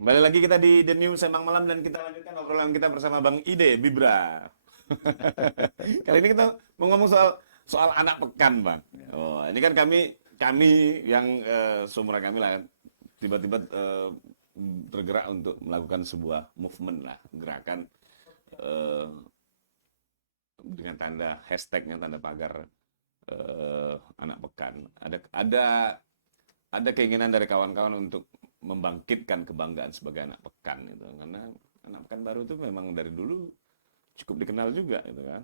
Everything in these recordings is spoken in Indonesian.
Kembali lagi kita di The News Sembang Malam dan kita lanjutkan obrolan kita bersama Bang Ide Bibra. Kali ini kita mau ngomong soal soal anak pekan, Bang. Oh, ini kan kami yang seumuran kami lah tiba-tiba bergerak untuk melakukan sebuah movement lah, gerakan eh, dengan tanda hashtagnya tanda pagar anak pekan. Ada keinginan dari kawan-kawan untuk membangkitkan kebanggaan sebagai anak pekan itu, karena anak pekan baru itu memang dari dulu cukup dikenal juga gitu kan.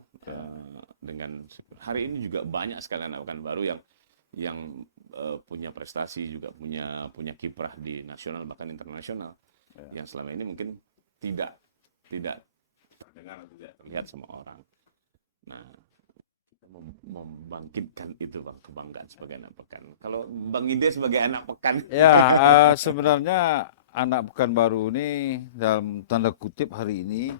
Dengan hari ini juga banyak sekali anak pekan baru yang punya prestasi, juga punya kiprah di nasional bahkan internasional, yang selama ini mungkin tidak tidak terdengar, tidak terlihat sama orang. Nah, membangkitkan itu, Bang, kebanggaan sebagai anak pekan. Kalau Bang Ide sebagai anak pekan. Ya, sebenarnya anak Pekanbaru ini dalam tanda kutip hari ini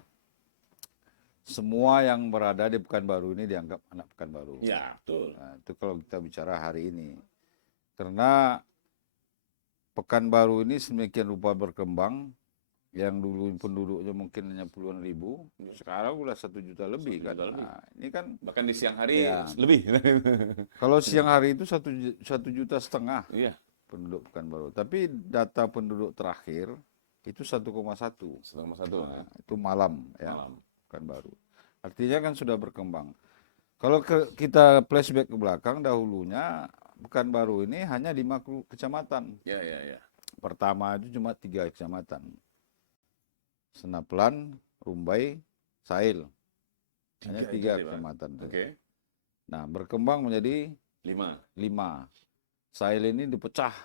semua yang berada di Pekanbaru ini dianggap anak Pekanbaru. Ya, betul. Nah, itu kalau kita bicara hari ini. Karena Pekanbaru ini sedemikian rupa berkembang, yang dulu penduduknya mungkin hanya puluhan ribu, sekarang udah 1 juta lebih 1 kan. juta lebih. Nah, ini kan Bahkan di siang hari ya, lebih. kalau siang hari itu 1,5 juta Iya, penduduk Pekanbaru. Tapi data penduduk terakhir itu 1,1. 1,1 ya, Nah, itu malam ya, malam. Pekanbaru. Artinya kan sudah berkembang. Kalau kita flashback ke belakang, dahulunya Pekanbaru ini hanya 5 kecamatan. Ya, ya, ya. Pertama itu cuma 3 kecamatan. Senaplan, Rumbai, Sail. Hanya 3 jadi, Bang. kecamatan. Oke. Nah, berkembang menjadi 5. 5. Sail ini dipecah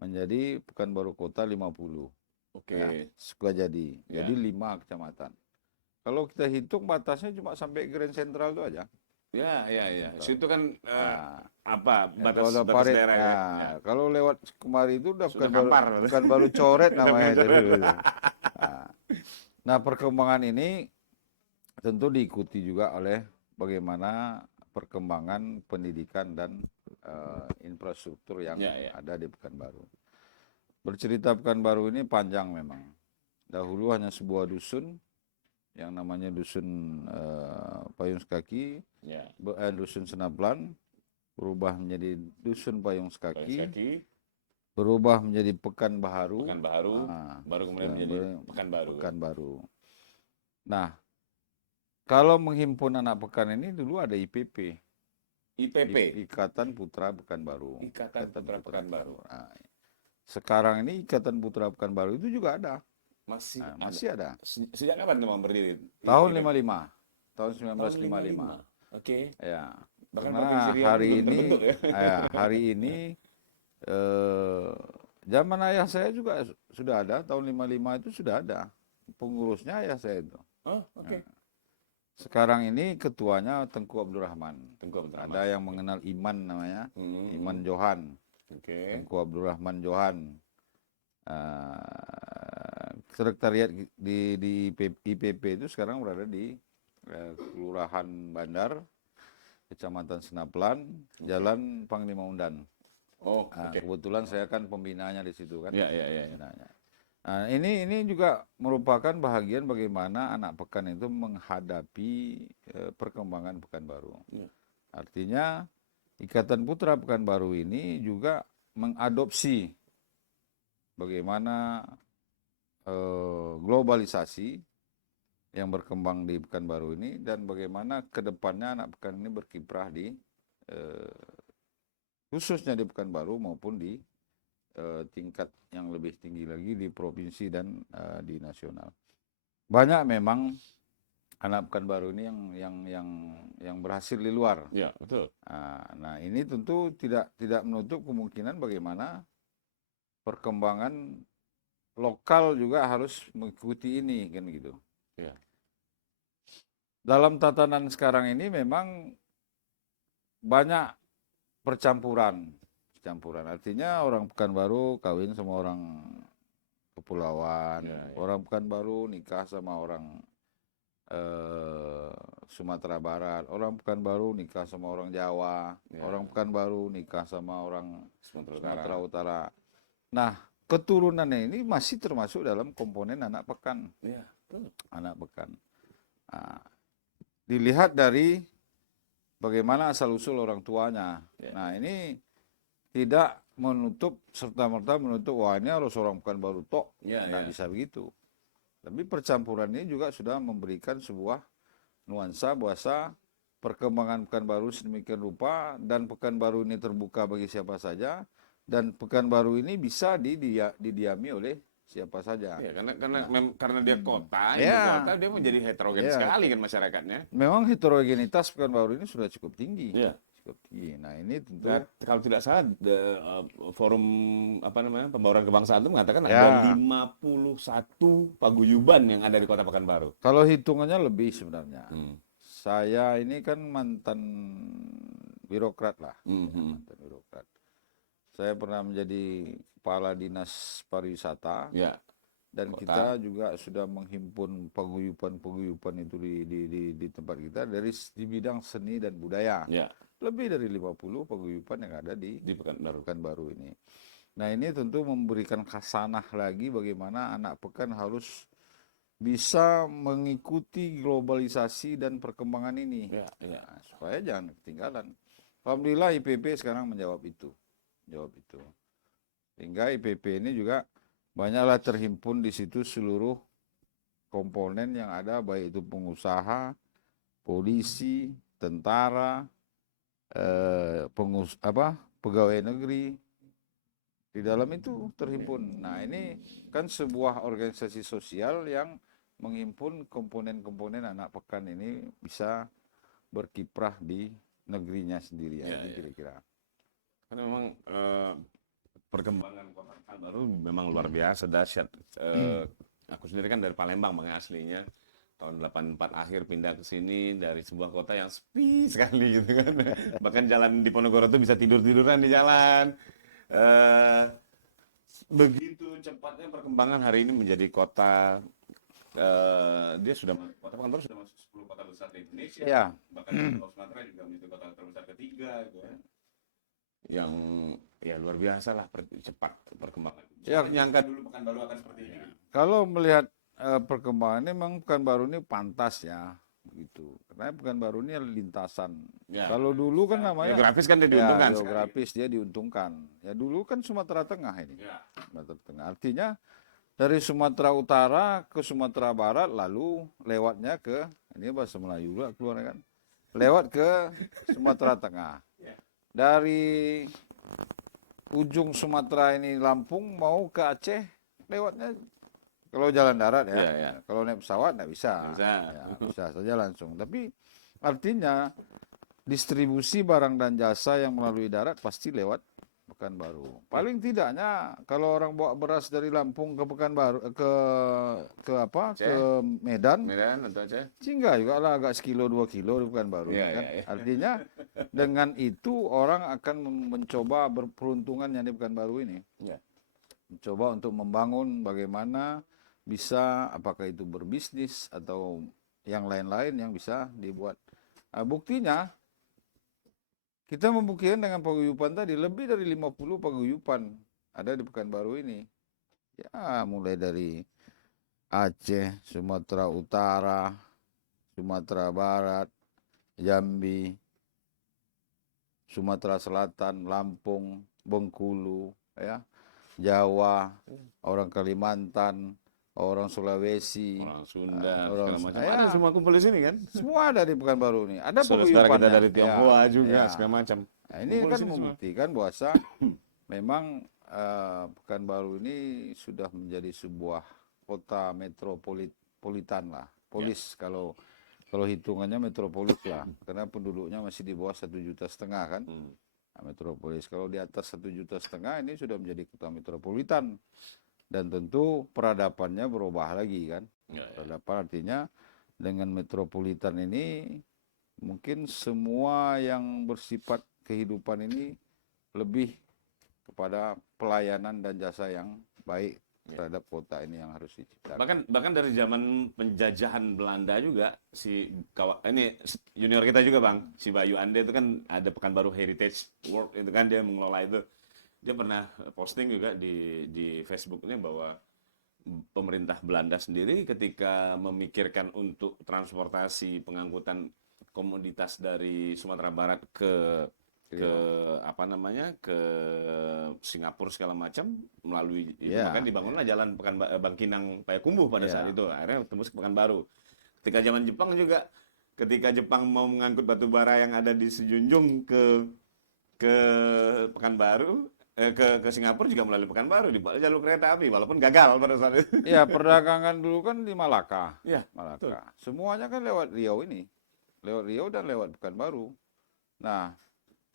menjadi Pekanbaru Kota 50. Oke. Ya, Sukajadi. Ya. Jadi 5 kecamatan. Kalau kita hitung batasnya cuma sampai Grand Central itu aja. Ya, ya, ya. Situ kan Nah, apa ya, batas kalau ada batas parit, daerah ya. Ya. kalau lewat kemari itu udah Sudah bukan kampar. baru coret namanya itu. Coret. Nah, perkembangan ini tentu diikuti juga oleh bagaimana perkembangan pendidikan dan infrastruktur yang Ya, ya. ada di Pekanbaru. Bercerita Pekanbaru ini panjang memang. Dahulu hanya sebuah dusun yang namanya dusun Payung Sekaki, Ya. dusun Senaplan, berubah menjadi dusun Payung Sekaki, Kaki, berubah menjadi Pekanbaru, Pekanbaru, baru kemudian menjadi Pekanbaru. Pekanbaru. Nah, kalau menghimpun anak pekan ini dulu ada IPP. IPP. Ikatan Putra Pekanbaru. Ikatan Putra Pekanbaru. Nah, sekarang ini Ikatan Putra Pekanbaru itu juga ada. Masih Masih ada. Sejak kapan teman berdiri? Tahun IPP? 55. Tahun 1955. Oke. Ya. Bahkan Karena Provinsi Riau hari belum ini terbentuk ya. hari ini zaman ayah saya juga sudah ada, tahun 55 itu sudah ada. Pengurusnya ayah saya itu. Oh, oke. Sekarang ini ketuanya Tengku Abdurrahman. Tengku Abdurrahman. Ada yang mengenal Iman namanya, Iman Johan. Oke. Tengku Abdurrahman Johan. Sekretariat di IPP itu sekarang berada di Kelurahan Bandar, Kecamatan Senaplan, Jalan Panglima Undan. Oh, oke. Kebetulan saya kan pembinanya di situ kan. Ya, ya, ya. Nah, ini juga merupakan bahagian bagaimana anak pekan itu menghadapi perkembangan Pekanbaru. Ya. Artinya Ikatan Putra Pekanbaru ini juga mengadopsi bagaimana globalisasi yang berkembang di Pekanbaru ini dan bagaimana kedepannya anak pekan ini berkiprah di khususnya di Pekanbaru maupun di tingkat yang lebih tinggi lagi di provinsi dan di nasional. Banyak memang anak Pekanbaru ini yang berhasil di luar. Ya, betul. Nah, ini tentu tidak menutup kemungkinan bagaimana perkembangan lokal juga harus mengikuti ini kan gitu. Ya. Dalam tatanan sekarang ini memang banyak percampuran. Artinya orang Pekanbaru kawin sama orang kepulauan, orang Pekanbaru nikah sama orang Sumatera Barat, orang Pekanbaru nikah sama orang Jawa, orang Pekanbaru nikah sama orang Sumatera Utara. Nah, keturunannya ini masih termasuk dalam komponen anak pekan. Iya, betul. Anak pekan. Nah, dilihat dari bagaimana asal-usul orang tuanya. Ya, Nah, ini tidak menutup serta-merta menutup wah ini harus orang Pekanbaru tok. Ya, Nggak ya. bisa begitu. Tapi percampuran ini juga sudah memberikan sebuah nuansa bahwa perkembangan Pekanbaru sedemikian rupa dan Pekanbaru ini terbuka bagi siapa saja dan Pekanbaru ini bisa didiami oleh siapa saja. Iya, karena dia kota, ibu Ya. kota, dia menjadi heterogen Ya. sekali kan masyarakatnya. Memang heterogenitas Pekanbaru ini sudah cukup tinggi. Iya. Cukup tinggi. Nah, ini tentu Nah, kalau tidak salah, forum apa namanya pembauran kebangsaan itu mengatakan Ya. ada 51 paguyuban yang ada di Kota Pekanbaru. kalau hitungannya lebih sebenarnya. Hmm. Saya ini kan mantan birokrat lah. Mhm. Mantan birokrat. Saya pernah menjadi kepala dinas pariwisata Ya, dan Kota. kita juga sudah menghimpun paguyuban-paguyuban itu di tempat kita di bidang seni dan budaya. ya, Lebih dari 50 paguyuban yang ada di di Pekanbaru. Pekanbaru ini. Nah, ini tentu memberikan khasanah lagi bagaimana anak pekan harus bisa mengikuti globalisasi dan perkembangan ini. Ya, ya. Nah, supaya jangan ketinggalan. Alhamdulillah IPB sekarang menjawab itu. Sehingga IPB ini juga banyaklah terhimpun di situ seluruh komponen yang ada, baik itu pengusaha, polisi, tentara, pegawai negeri, di dalam itu terhimpun. Nah, ini kan sebuah organisasi sosial yang menghimpun komponen-komponen anak pekan ini bisa berkiprah di negerinya sendiri. Ya, Itu ya. kira-kira. Karena memang perkembangan Kota Pekanbaru memang luar biasa dahsyat. Aku sendiri kan dari Palembang, Bang, aslinya. Tahun 84 akhir pindah ke sini dari sebuah kota yang sepi sekali gitu kan. Bahkan jalan di Ponorogo itu bisa tidur-tiduran di jalan. Begitu cepatnya perkembangan hari ini menjadi kota, Kota Pekanbaru sudah masuk 10 kota besar di Indonesia. Ya. Bahkan di Pulau Sumatera juga menjadi kota terbesar ketiga gitu kan. Yang ya luar biasa lah cepat perkembangan. Ya. Siapa nyangka dulu Pekanbaru akan seperti ini. Kalau melihat perkembangan ini memang Pekanbaru ini pantas ya, begitu. Karena Pekanbaru ini lintasan. Ya. Kalau dulu kan namanya Geografis kan dia diuntungkan sekali. geografis dia diuntungkan. Ya dulu kan Sumatera Tengah ini. Ya. Sumatera Tengah. Artinya dari Sumatera Utara ke Sumatera Barat lalu lewatnya ke ini bahasa Melayu juga keluar kan. Lewat ke Sumatera Tengah. Dari ujung Sumatera ini Lampung mau ke Aceh lewatnya kalau jalan darat ya. Ya, ya. Kalau naik pesawat nggak bisa. Bisa. Ya, bisa saja langsung. Tapi artinya distribusi barang dan jasa yang melalui darat pasti lewat Pekanbaru. Paling tidaknya kalau orang bawa beras dari Lampung ke Pekanbaru ke Medan, atau Aceh. singgah juga lah agak sekilo 2 kilo di Pekanbaru Iya, kan. iya, iya. Artinya dengan itu orang akan mencoba berperuntungan yang di Pekanbaru ini. Ya. Mencoba untuk membangun bagaimana bisa apakah itu berbisnis atau yang lain-lain yang bisa dibuat. Nah, buktinya kita membuktikan dengan paguyuban tadi lebih dari 50 paguyuban ada di Pekanbaru ini. Ya, mulai dari Aceh, Sumatera Utara, Sumatera Barat, Jambi, Sumatera Selatan, Lampung, Bengkulu, ya, Jawa, orang Kalimantan, orang Sulawesi, Orang Sunda, orang- segala macam. ya. Ada semua kumpul di sini kan? semua ada di Pekanbaru ini. Ada Saudara-saudara kita paguyubannya. dari Tionghoa juga, ya. segala macam. Nah, ini Kumpul kan di sini semua. membuktikan bahwa memang Pekanbaru ini sudah menjadi sebuah kota metropolitan lah. Polis kalau hitungannya metropolis lah. Karena penduduknya masih di bawah 1,5 juta kan. Nah, metropolis. Kalau di atas 1,5 juta ini sudah menjadi kota metropolitan. Dan tentu peradabannya berubah lagi kan. Ya, ya. Peradaban artinya dengan metropolitan ini mungkin semua yang bersifat kehidupan ini lebih kepada pelayanan dan jasa yang baik terhadap kota ini yang harus diciptakan. Bahkan dari zaman penjajahan Belanda juga ini junior kita juga Bang, si Bayu Ande itu kan ada Pekanbaru Heritage World itu kan dia mengelola itu. Dia pernah posting juga di Facebooknya bahwa pemerintah Belanda sendiri ketika memikirkan untuk transportasi pengangkutan komoditas dari Sumatera Barat ke apa namanya ke Singapura segala macam melalui itu, Ya, makanya dibangunlah jalan Bangkinang Payakumbuh pada saat ya, itu, akhirnya tembus ke Pekanbaru. Ketika zaman Jepang juga, ketika Jepang mau mengangkut batu bara yang ada di Sejunjung ke Pekanbaru, ke Singapura juga melalui Pekanbaru di jalur kereta api, walaupun gagal pada saat itu. ya, perdagangan dulu kan di Malaka, Ya, betul. Malaka. Semuanya kan lewat Riau ini, lewat Riau dan lewat Pekanbaru. Nah,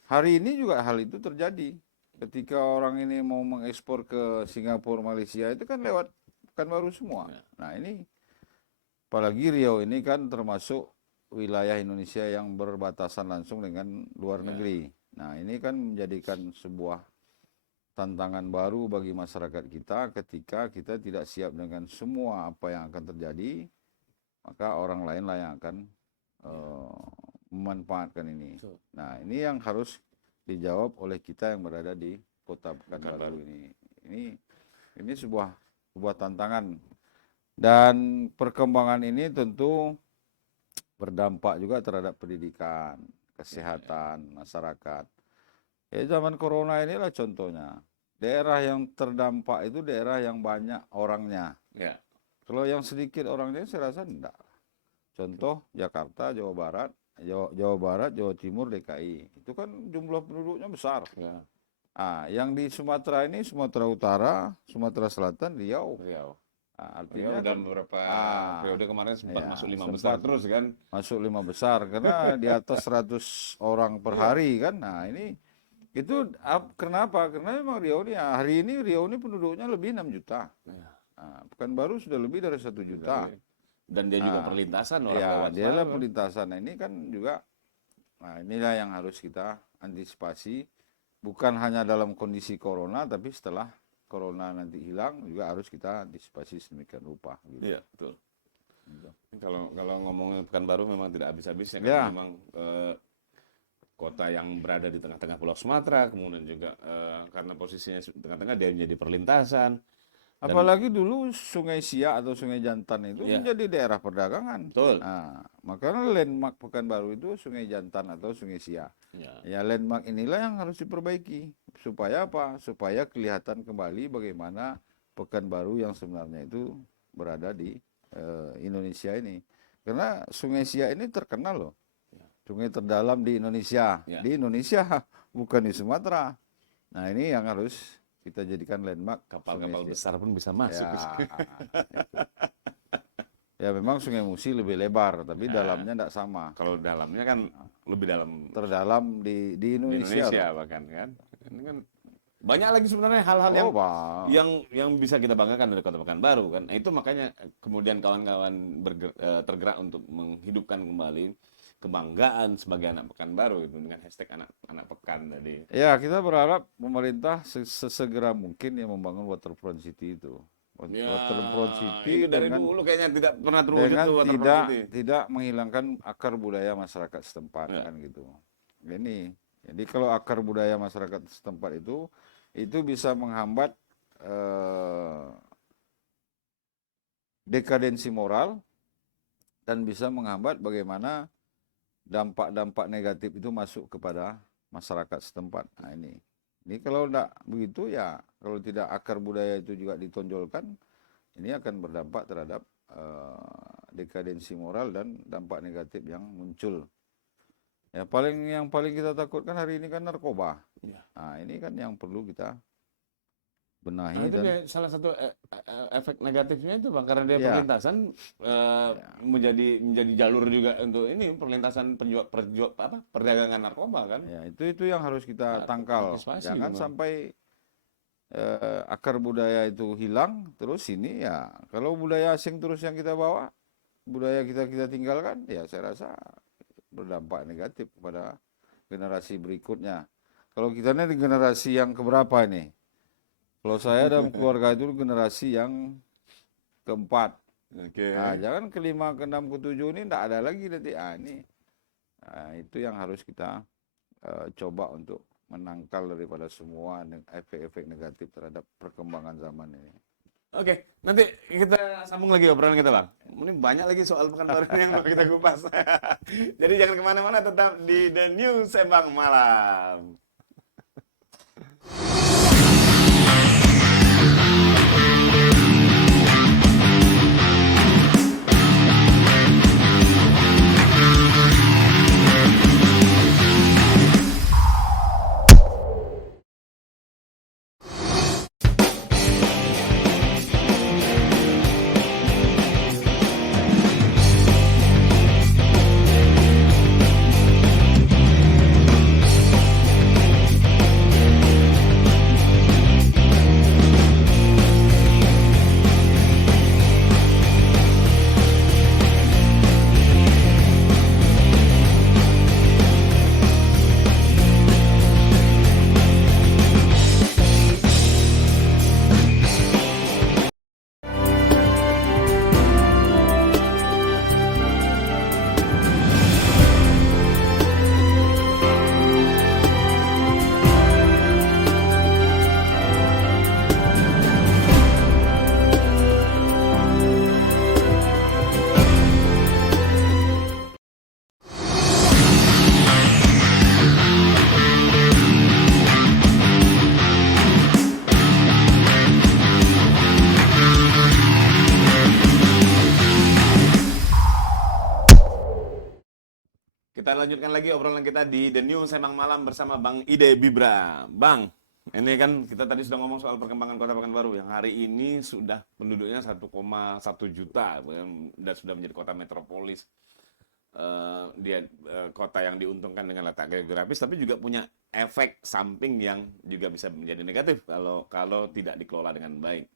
hari ini juga hal itu terjadi. Ketika orang ini mau mengekspor ke Singapura, Malaysia itu kan lewat Pekanbaru semua. Ya. Nah, ini apalagi Riau ini kan termasuk wilayah Indonesia yang berbatasan langsung dengan luar negeri. Nah, ini kan menjadikan sebuah tantangan baru bagi masyarakat kita ketika kita tidak siap dengan semua apa yang akan terjadi, maka orang lain lah yang akan memanfaatkan ini. Betul. Nah, ini yang harus dijawab oleh kita yang berada di Kota Pekanbaru ini. Ini sebuah tantangan, dan perkembangan ini tentu berdampak juga terhadap pendidikan, kesehatan masyarakat. Zaman corona inilah contohnya. Daerah yang terdampak itu daerah yang banyak orangnya. Ya. Kalau yang sedikit orangnya saya rasa enggak. Contoh Jakarta, Jawa Barat, Jawa Timur, DKI. Itu kan jumlah penduduknya besar. Ya. Yang di Sumatera ini, Sumatera Utara, Sumatera Selatan, Riau. Riau. Artinya Riau kan dalam beberapa periode kemarin sempat ya, masuk 5 sempat besar terus kan. masuk 5 besar karena di atas 100 orang per hari kan. Nah, ini itu kenapa? Karena memang Riau ini hari ini Riau ini penduduknya lebih 6 juta. Ya. Pekanbaru sudah lebih dari 1 juta. Dan dia juga perlintasan orang Ya, lewat dia lah selalu. perlintasan. Nah, ini kan juga, nah inilah yang harus kita antisipasi. Bukan hanya dalam kondisi corona, tapi setelah corona nanti hilang juga harus kita antisipasi sedemikian rupa. Gitu. Iya, betul. Kalau ngomongin Pekanbaru memang tidak habis-habis ya, Ya. kan memang kota yang berada di tengah-tengah Pulau Sumatera, kemudian juga karena posisinya tengah-tengah dia menjadi perlintasan. Apalagi dulu Sungai Siak atau Sungai Jantan itu Ya. menjadi daerah perdagangan. Betul. Nah, makanya landmark Pekanbaru itu Sungai Jantan atau Sungai Siak. Ya. Ya, landmark inilah yang harus diperbaiki. Supaya apa? Supaya kelihatan kembali bagaimana Pekanbaru yang sebenarnya itu berada di Indonesia ini. Karena Sungai Siak ini terkenal loh. Sungai terdalam di Indonesia. Ya. Di Indonesia, bukan di Sumatera. Nah, ini yang harus kita jadikan landmark. Kapal-kapal besar pun bisa masuk. Ya, memang Sungai Musi lebih lebar, tapi dalamnya tidak sama. Kalau dalamnya kan lebih dalam Terdalam di di Indonesia. Indonesia bahkan kan. Ini kan banyak lagi sebenarnya hal-hal yang bisa kita banggakan dari Kota Pekanbaru kan. Nah, itu makanya kemudian kawan-kawan tergerak untuk menghidupkan kembali kebanggaan sebagai anak Pekanbaru itu dengan hashtag anak pekan tadi. Ya, kita berharap pemerintah sesegera mungkin yang membangun waterfront city itu. Waterfront city itu dari dengan dulu kayaknya tidak pernah terwujud tuh waterfront tidak city. tidak menghilangkan akar budaya masyarakat setempat kan gitu. Ini. Jadi kalau akar budaya masyarakat setempat itu bisa menghambat dekadensi moral dan bisa menghambat bagaimana dampak-dampak negatif itu masuk kepada masyarakat setempat. Nah, ini kalau tidak begitu ya, kalau tidak akar budaya itu juga ditonjolkan, ini akan berdampak terhadap dekadensi moral dan dampak negatif yang muncul. Ya, yang paling kita takutkan hari ini kan narkoba. Ya. Nah, ini kan yang perlu kita benahi. Nah, itu dia salah satu efek negatifnya itu Bang, karena dia Ya. perlintasan menjadi jalur juga untuk ini perlintasan perdagangan narkoba kan. Ya, itu yang harus kita tangkal. antisipasi Jangan gitu, Bang. sampai akar budaya itu hilang, terus ini ya kalau budaya asing terus yang kita bawa, budaya kita tinggalkan, ya saya rasa berdampak negatif kepada generasi berikutnya. Kalau kita ini di generasi yang keberapa ini? Kalau saya dalam keluarga itu generasi yang keempat. Oke. Nah, jangan kelima, keenam, ketujuh ini tidak ada lagi nanti. Ini itu yang harus kita coba untuk menangkal daripada semua efek-efek negatif terhadap perkembangan zaman ini. Oke, nanti kita sambung lagi obrolan kita, Bang. Ini banyak lagi soal Pekanbaru ini yang mau kita kupas. Jadi jangan kemana-mana, tetap di The News Sembang Malam. Kita lanjutkan lagi obrolan kita di The News Sembang Malam bersama Bang Ide Bibra. Bang, ini kan kita tadi sudah ngomong soal perkembangan Kota Pekanbaru yang hari ini sudah penduduknya 1,1 juta dan sudah menjadi kota metropolis. Dia kota yang diuntungkan dengan letak geografis, tapi juga punya efek samping yang juga bisa menjadi negatif kalau tidak dikelola dengan baik.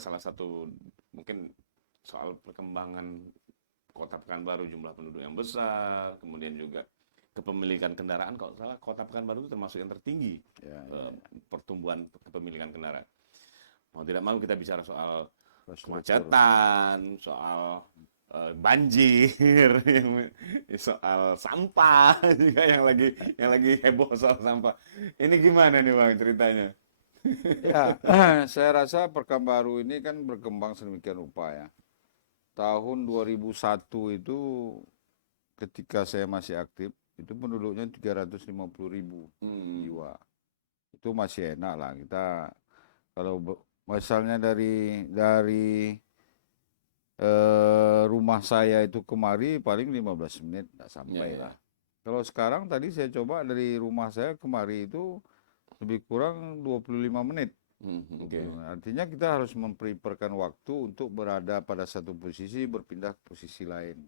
Salah satu mungkin soal perkembangan Kota Pekanbaru, jumlah penduduk yang besar, kemudian juga kepemilikan kendaraan. Kalau salah, Kota Pekanbaru itu termasuk yang tertinggi pertumbuhan kepemilikan kendaraan. Mau tidak mau kita bicara soal kemacetan, soal banjir, soal sampah juga yang lagi heboh soal sampah. Ini gimana nih Bang ceritanya? Ya, saya rasa Pekanbaru ini kan berkembang sedemikian rupa ya. Tahun 2001 itu ketika saya masih aktif, itu penduduknya 350.000 jiwa. Itu masih enak lah kita kalau misalnya dari rumah saya itu kemari paling 15 menit nggak sampai lah. Kalau sekarang tadi saya coba dari rumah saya kemari itu lebih kurang 25 menit. Artinya kita harus mempreparekan waktu untuk berada pada satu posisi, berpindah ke posisi lain.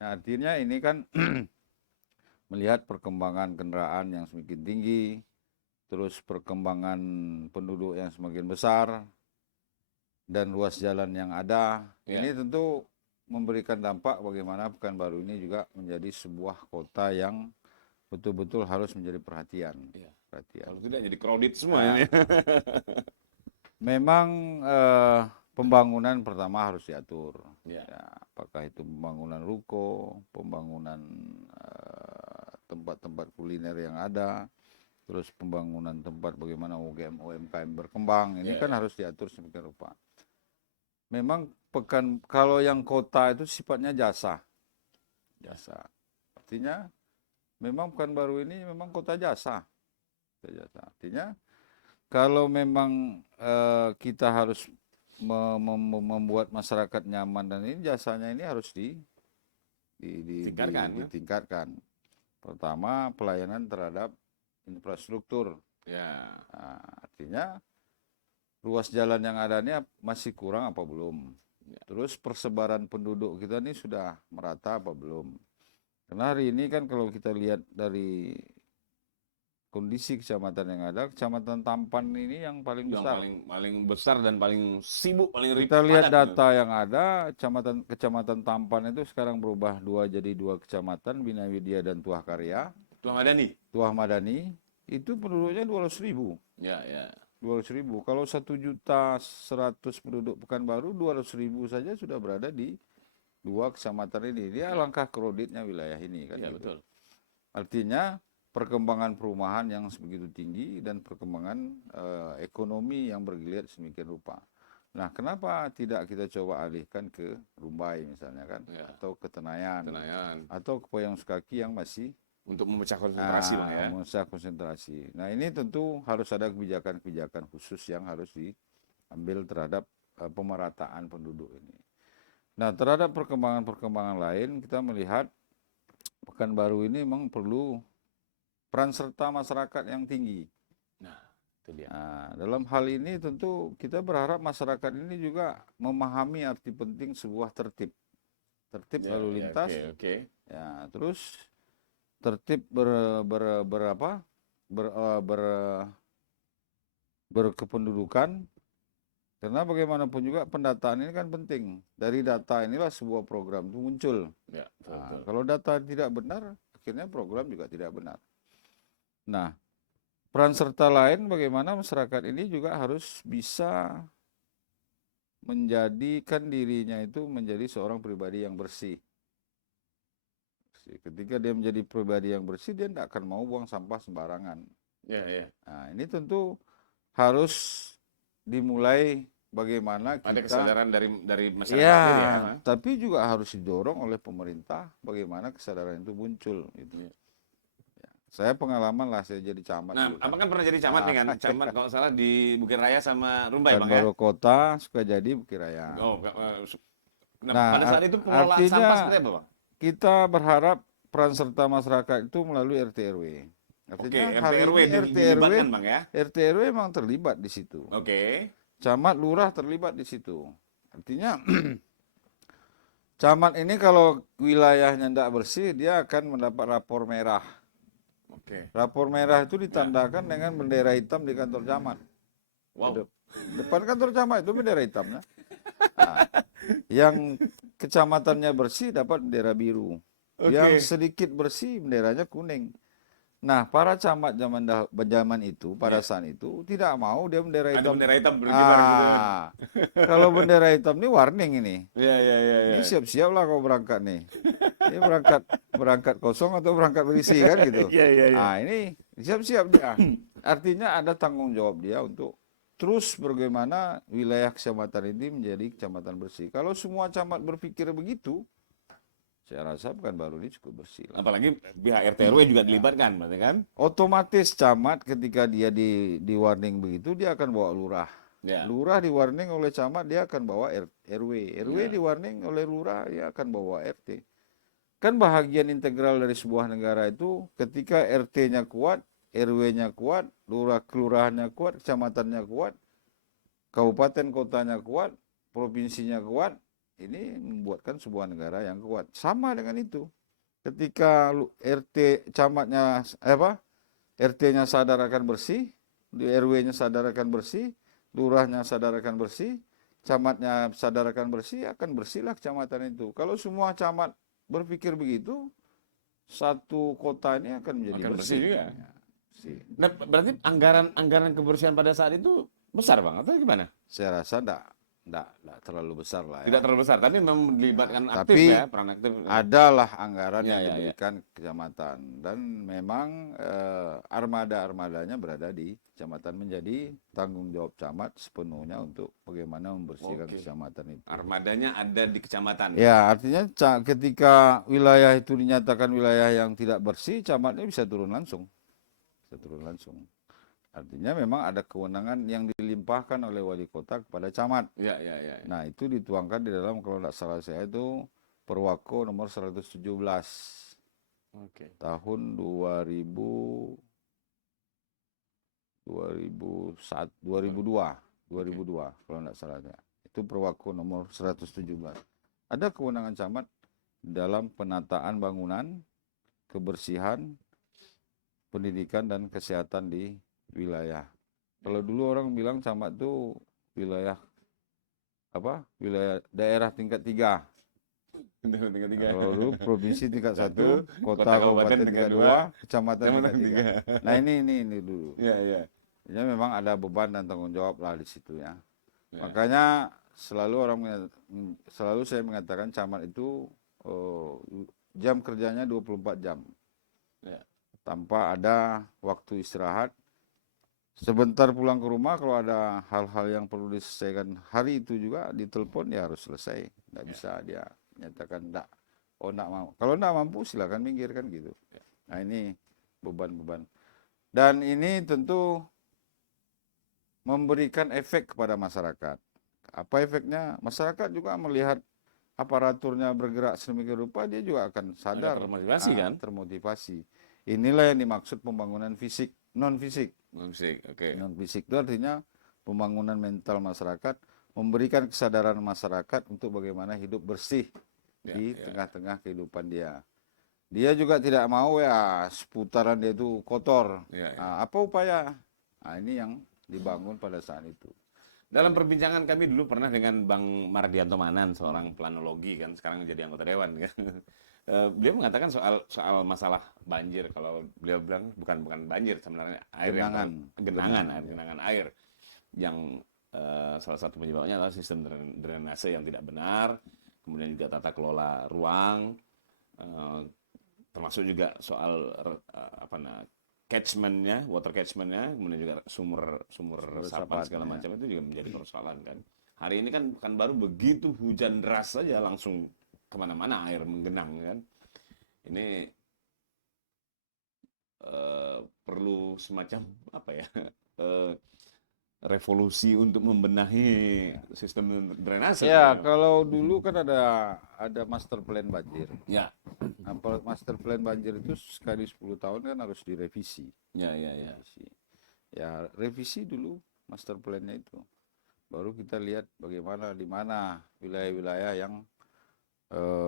Nah, artinya ini kan melihat perkembangan kendaraan yang semakin tinggi, terus perkembangan penduduk yang semakin besar, dan ruas jalan yang ada. Ini tentu memberikan dampak bagaimana Pekanbaru ini juga menjadi sebuah kota yang betul-betul harus menjadi perhatian. Kalau tidak jadi crowded semua ini. Memang pembangunan pertama harus diatur. Ya. Ya, apakah itu pembangunan ruko, pembangunan tempat-tempat kuliner yang ada, terus pembangunan tempat bagaimana UMKM berkembang. Ini kan harus diatur sedemikian rupa. Memang kalau yang kota itu sifatnya jasa. Artinya memang Pekanbaru ini memang kota jasa. Artinya kalau memang kita harus membuat masyarakat nyaman dan ini jasanya ini harus ditingkatkan. Pertama pelayanan terhadap infrastruktur. Nah, artinya ruas jalan yang ada ini masih kurang apa belum? Terus persebaran penduduk kita ini sudah merata apa belum? Karena hari ini kan kalau kita lihat dari kondisi kecamatan yang ada, Kecamatan Tampan ini yang paling besar. Paling besar dan paling sibuk, paling ribet. Kita lihat data yang ada, Kecamatan Tampan itu sekarang berubah jadi dua kecamatan, Bina Widya dan Tuah Karya. Tuah Madani itu penduduknya 200.000. 200.000. Kalau 1.100.000 penduduk Pekanbaru, 200.000 saja sudah berada di dua kecamatan ini. Dia alangkah kreditnya wilayah ini kan. Betul. Artinya perkembangan perumahan yang begitu tinggi dan perkembangan ekonomi yang bergeliat sedemikian rupa. Nah, kenapa tidak kita coba alihkan ke Rumbai misalnya kan, Ya. atau ke Tenayan, Tenayan. atau ke Payung Sukaki yang masih Untuk memecah konsentrasi Bang ya. memecah konsentrasi. Nah, ini tentu harus ada kebijakan-kebijakan khusus yang harus diambil terhadap pemerataan penduduk ini. Nah, terhadap perkembangan-perkembangan lain, kita melihat Pekanbaru ini memang perlu peran serta masyarakat yang tinggi. Nah, itu dia. Nah, dalam hal ini tentu kita berharap masyarakat ini juga memahami arti penting sebuah tertib Ya, lalu lintas, oke. ya, terus tertib berkependudukan, karena bagaimanapun juga pendataan ini kan penting. Dari data inilah sebuah program itu muncul. Ya, Nah, kalau data tidak benar, akhirnya program juga tidak benar. Nah, peran serta lain bagaimana masyarakat ini juga harus bisa menjadikan dirinya itu menjadi seorang pribadi yang bersih. Ketika dia menjadi pribadi yang bersih, dia tidak akan mau buang sampah sembarangan. Ya. Nah, ini tentu harus dimulai bagaimana Ada kita, kesadaran dari masyarakat ya, sendiri ya. tapi juga harus didorong oleh pemerintah bagaimana kesadaran itu muncul. Gitu. Ya. Ya, saya pengalaman lah, saya jadi camat. Nah, dulu. Abang kan pernah jadi camat nih kan? Camat kalau salah di Bukit Raya sama Rumbai Bang ya? Pekanbaru Kota, Sukajadi, Bukit Raya. Oh, nah, Nah, pada saat itu pengelolaan artinya sampah seperti apa Bang? kita berharap peran serta masyarakat itu melalui RT RW. Oke, Artinya RT hari RW ini RT RW, dilibatkan Bang ya? RT RW memang terlibat di situ. Oke. Camat, lurah terlibat di situ. Artinya camat ini kalau wilayahnya tidak bersih, dia akan mendapat rapor merah. Oke. Rapor merah itu ditandakan dengan bendera hitam di kantor camat. Wow. Depan kantor camat itu bendera hitamnya. Nah, yang kecamatannya bersih dapat bendera biru. Yang sedikit bersih benderanya kuning. Nah, para camat zaman itu, pada saat itu tidak mau dia bendera Ada hitam. bendera hitam berkibar gitu kan? Kalau bendera hitam ini warning ini. Iya. Ini siap-siap lah kau berangkat nih. Ini berangkat kosong atau berangkat berisi kan gitu. Iya. Nah, ini siap-siap dia. Artinya ada tanggung jawab dia untuk terus bagaimana wilayah kecamatan ini menjadi kecamatan bersih. Kalau semua camat berpikir begitu, saya rasa Pekanbaru ini cukup bersih lah. Apalagi pihak RT RW juga dilibatkan, berarti kan? Otomatis camat ketika dia di warning begitu, dia akan bawa lurah. Ya. Lurah di warning oleh camat, dia akan bawa RW. RW Ya. di warning oleh lurah, dia akan bawa RT. Kan bahagian integral dari sebuah negara itu ketika RT-nya kuat, RW-nya kuat, lurah kelurahannya kuat, kecamatannya kuat, kabupaten kotanya kuat, provinsinya kuat, ini membuatkan sebuah negara yang kuat. Sama dengan itu. Ketika RT camatnya RT-nya sadar akan bersih, RW-nya sadar akan bersih, lurahnya sadar akan bersih, camatnya sadar akan bersihlah kecamatan itu. Kalau semua camat berpikir begitu, satu kota ini akan menjadi Akan bersih. bersih juga. Ya, bersih. Nah, berarti anggaran kebersihan pada saat itu besar Bang atau gimana? Saya rasa enggak terlalu besar lah ya. Tidak terlalu besar, tapi memang melibatkan aktif Tapi ya, peran aktif. adalah anggaran Ya, yang ya. diberikan kecamatan dan memang armada-armadanya berada di kecamatan, menjadi tanggung jawab camat sepenuhnya untuk bagaimana membersihkan Oke. kecamatan itu. Armadanya ada di kecamatan. Ya, artinya ketika wilayah itu dinyatakan wilayah yang tidak bersih, camatnya bisa turun langsung. Artinya memang ada kewenangan yang dilimpahkan oleh wali kota kepada camat. Ya. Nah, itu dituangkan di dalam, kalau tidak salah saya itu Perwako nomor 117 Oke. tahun 2002 kalau tidak salah saya. Itu Perwako nomor 117. Ada kewenangan camat dalam penataan bangunan, kebersihan, pendidikan dan kesehatan di wilayah. Kalau dulu orang bilang camat itu wilayah daerah tingkat 3. Kalau dulu provinsi tingkat 1, kota kabupaten tingkat 2, kecamatan tingkat 3. Nah, ini dulu. Iya. Ya, memang ada beban dan tanggung jawab lah di situ ya. Ya. Makanya selalu saya mengatakan camat itu jam kerjanya 24 jam. Ya. tanpa ada waktu istirahat. Sebentar pulang ke rumah, kalau ada hal-hal yang perlu diselesaikan hari itu juga ditelepon, ya harus selesai. Nggak bisa dia nyatakan enggak, oh enggak mau. Kalau enggak mampu silakan minggir kan gitu. Nah ini beban-beban. Dan ini tentu memberikan efek kepada masyarakat. Apa efeknya? Masyarakat juga melihat aparaturnya bergerak sedemikian rupa, dia juga akan sadar, termotivasi kan? termotivasi. Inilah yang dimaksud pembangunan fisik, non fisik. Musik, oke. Non fisik itu artinya pembangunan mental masyarakat, memberikan kesadaran masyarakat untuk bagaimana hidup bersih di tengah-tengah kehidupan dia. Dia juga tidak mau ya seputaran dia itu kotor. Nah, apa upaya? Nah, ini yang dibangun pada saat itu. Dalam perbincangan kami dulu pernah dengan Bang Mardianto Manan, seorang planologi kan, sekarang jadi anggota dewan kan. Beliau mengatakan soal masalah banjir, kalau beliau bilang bukan banjir sebenarnya, air genangan air yang salah satu penyebabnya adalah sistem drainase yang tidak benar, kemudian juga tata kelola ruang, termasuk juga soal water catchment-nya, kemudian juga sumur resapan segala macam itu juga menjadi persoalan kan. Hari ini kan Pekanbaru begitu hujan deras saja langsung kemana-mana air menggenang kan. Ini perlu semacam revolusi untuk membenahi sistem drainase. Ya, kalau dulu kan ada master plan banjir. Ya. Nah, master plan banjir itu sekali 10 tahun kan harus direvisi. Ya. Ya, revisi dulu master plan-nya itu. Baru kita lihat bagaimana di mana wilayah-wilayah yang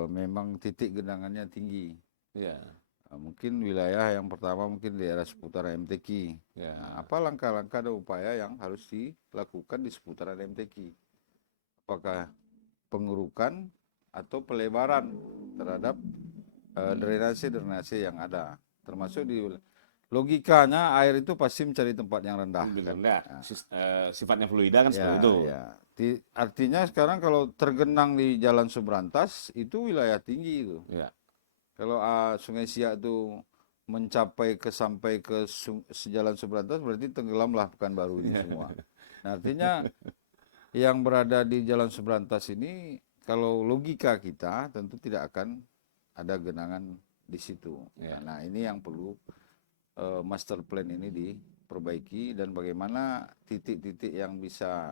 memang titik genangannya tinggi. Ya. Mungkin wilayah yang pertama mungkin di daerah seputaran MTQ. Ya. Nah, apa langkah-langkah dan upaya yang harus dilakukan di seputaran MTQ? Apakah pengurukan atau pelebaran terhadap drainase yang ada? Termasuk di logikanya air itu pasti mencari tempat yang rendah. Sifatnya fluida kan seperti itu. Ya. Artinya sekarang kalau tergenang di Jalan Subrantas itu wilayah tinggi itu. Ya. Kalau Sungai Siak itu sampai ke Jalan Subrantas berarti tenggelamlah Pekanbaru ini semua. Nah, artinya yang berada di Jalan Subrantas ini kalau logika kita tentu tidak akan ada genangan di situ. Ya. Nah, ini yang perlu master plan ini diperbaiki dan bagaimana titik-titik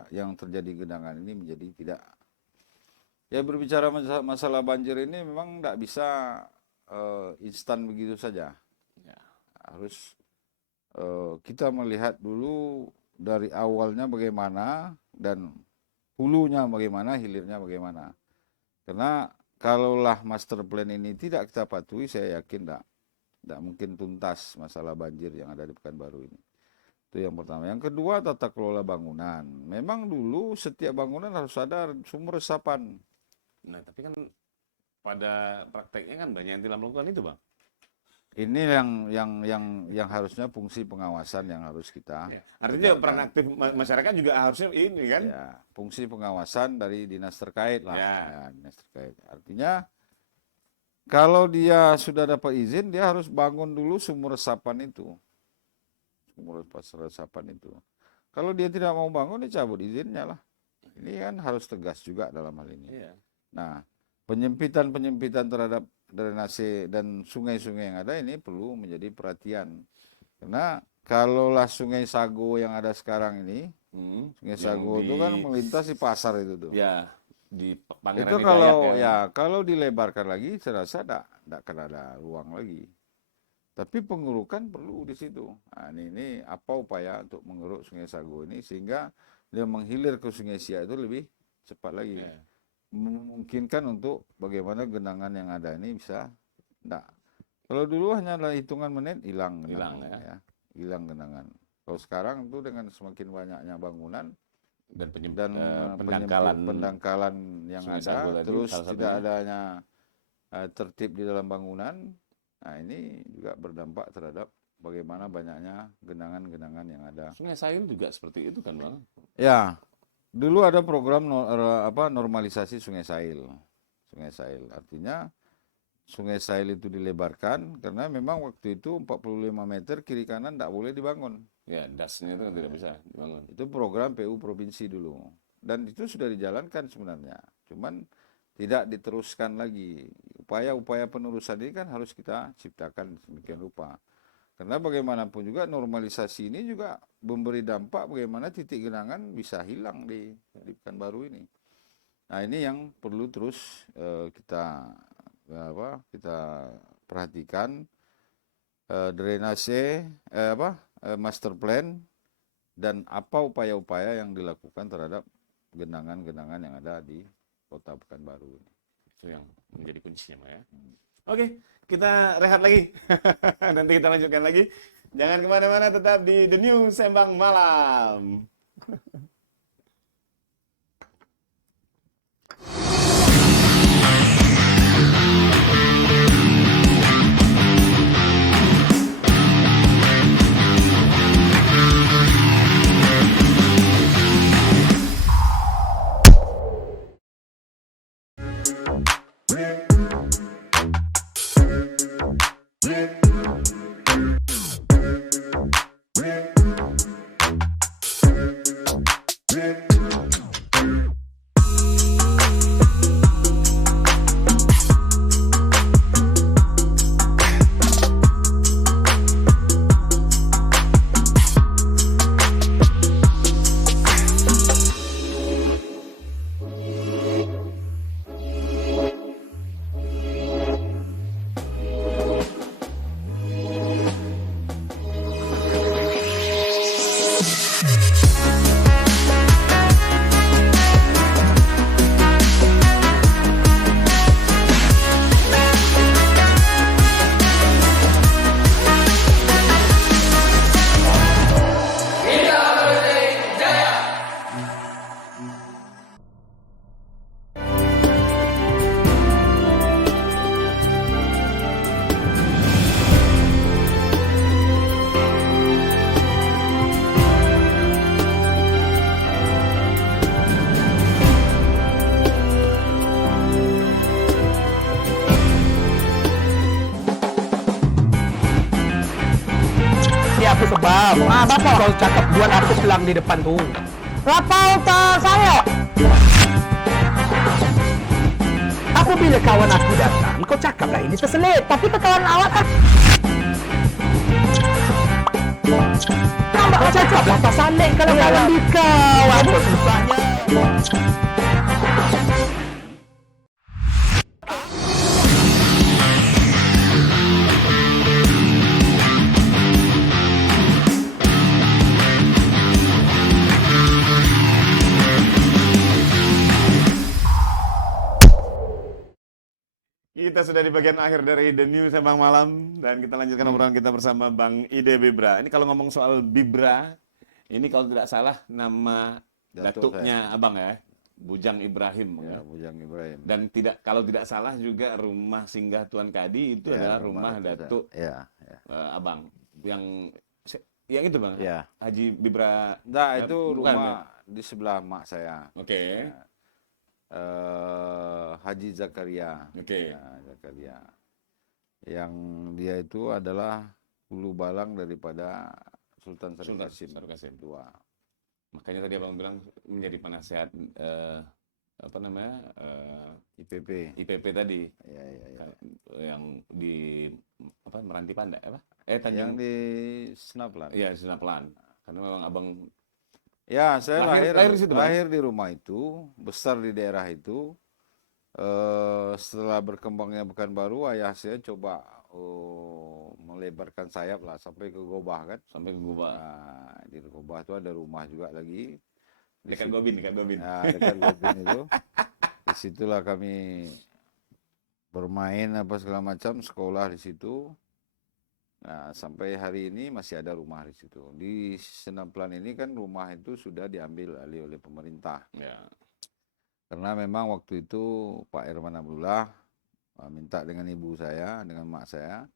yang terjadi genangan ini menjadi tidak. Ya, berbicara masalah banjir ini memang tidak bisa instan begitu saja. Ya. Harus kita melihat dulu dari awalnya bagaimana dan hulunya bagaimana, hilirnya bagaimana. Karena kalaulah master plan ini tidak kita patuhi, saya yakin tidak mungkin tuntas masalah banjir yang ada di Pekanbaru ini. Itu yang pertama. Yang kedua, tata kelola bangunan. Memang dulu setiap bangunan harus ada sumur resapan. Nah, tapi kan pada prakteknya kan banyak yang tidak melakukan itu, Bang. Ini yang harusnya fungsi pengawasan yang harus kita. Ya. Artinya peran aktif masyarakat juga harusnya ini kan? Ya, fungsi pengawasan dari dinas terkait lah. Ya, dinas terkait. Artinya kalau dia sudah dapat izin, dia harus bangun dulu sumur resapan itu. Sumur resapan itu. Kalau dia tidak mau bangun, dia cabut izinnya lah. Ini kan harus tegas juga dalam hal ini. Iya. Nah, penyempitan terhadap drainase dan sungai-sungai yang ada ini perlu menjadi perhatian. Karena kalaulah Sungai Sago yang ada sekarang ini, Sungai Sago itu kan melintasi pasar itu tuh. Ya. Di Pangeran itu kalau dilebarkan lagi saya rasa tidak akan ada ruang lagi. Tapi pengurukan perlu di situ. Nah, ini apa upaya untuk mengeruk Sungai Sago ini sehingga dia menghilir ke Sungai Siak itu lebih cepat lagi. Yeah. Memungkinkan untuk bagaimana genangan yang ada ini bisa enggak. Kalau dulu hanya hitungan menit hilang genangan. Hilang genangan. Kalau sekarang itu dengan semakin banyaknya bangunan dan pendangkalan yang ada, terus tidak adanya tertib di dalam bangunan, nah ini juga berdampak terhadap bagaimana banyaknya genangan-genangan yang ada. Sungai Sayul juga seperti itu kan, Bang? Ya, dulu ada program normalisasi Sungai Sail. Sungai Sail artinya Sungai Sahil itu dilebarkan karena memang waktu itu 45 meter kiri kanan tidak boleh dibangun. Ya, dasnya itu kan tidak bisa dibangun. Itu program PU provinsi dulu. Dan itu sudah dijalankan sebenarnya. Cuman tidak diteruskan lagi. Upaya-upaya penerusan ini kan harus kita ciptakan sedemikian rupa. Karena bagaimanapun juga normalisasi ini juga memberi dampak bagaimana titik genangan bisa hilang di Pekanbaru ini. Nah, ini yang perlu terus kita perhatikan, drainase, master plan, dan apa upaya-upaya yang dilakukan terhadap genangan-genangan yang ada di Kota Pekanbaru ini. Itu yang menjadi kuncinya, Pak, ya. Oke, kita rehat lagi. Nanti kita lanjutkan lagi. Jangan kemana-mana, tetap di The News Sembang Malam. Aku sebab Bapak kalau cakap buat aku pelang di depan tu. Rapau tak saya. Aku bila kawan aku datang, kau cakaplah ini terselit. Tapi kawan awak kan Kau cakaplah tak salik kalau kawan di kau. Apa susahnya? Kita sudah di bagian akhir dari The News Sembang Malam dan kita lanjutkan obrolan kita bersama Bang Ide Bibra. Ini kalau ngomong soal Bibra, ini kalau tidak salah nama datuknya Abang ya, Bujang Ibrahim. Ya, Bujang Ibrahim. Dan kalau tidak salah juga rumah singgah Tuan Kadi itu adalah rumah datuk Abang yang itu Bang. Ya. Haji Bibra. Nah, itu bukan, rumah di sebelah mak saya. Oke. Haji Zakaria. Oke. Ya, Zakaria. Yang dia itu adalah hulu balang daripada Sultan Syarif Qasim II. Makanya tadi Abang bilang menjadi penasehat IPP tadi. Ya. Yang di Meranti Panda apa? Yang di Senaplan. Iya, di Senaplan. Karena memang Abang ya, saya lahir di rumah itu, besar di daerah itu. Setelah berkembangnya Pekanbaru, ayah saya coba melebarkan sayap lah sampai ke Gobah kan. Sampai ke Gobah. Nah, di Gobah itu ada rumah juga lagi. Dekat Gobin. Nah, dekat Gobin itu. Disitulah kami bermain apa segala macam, sekolah di situ. Nah, sampai hari ini masih ada rumah di situ. Di Senaplan ini kan rumah itu sudah diambil alih oleh pemerintah. Ya. Karena memang waktu itu Pak Herman Abdullah minta dengan ibu saya, dengan mak saya,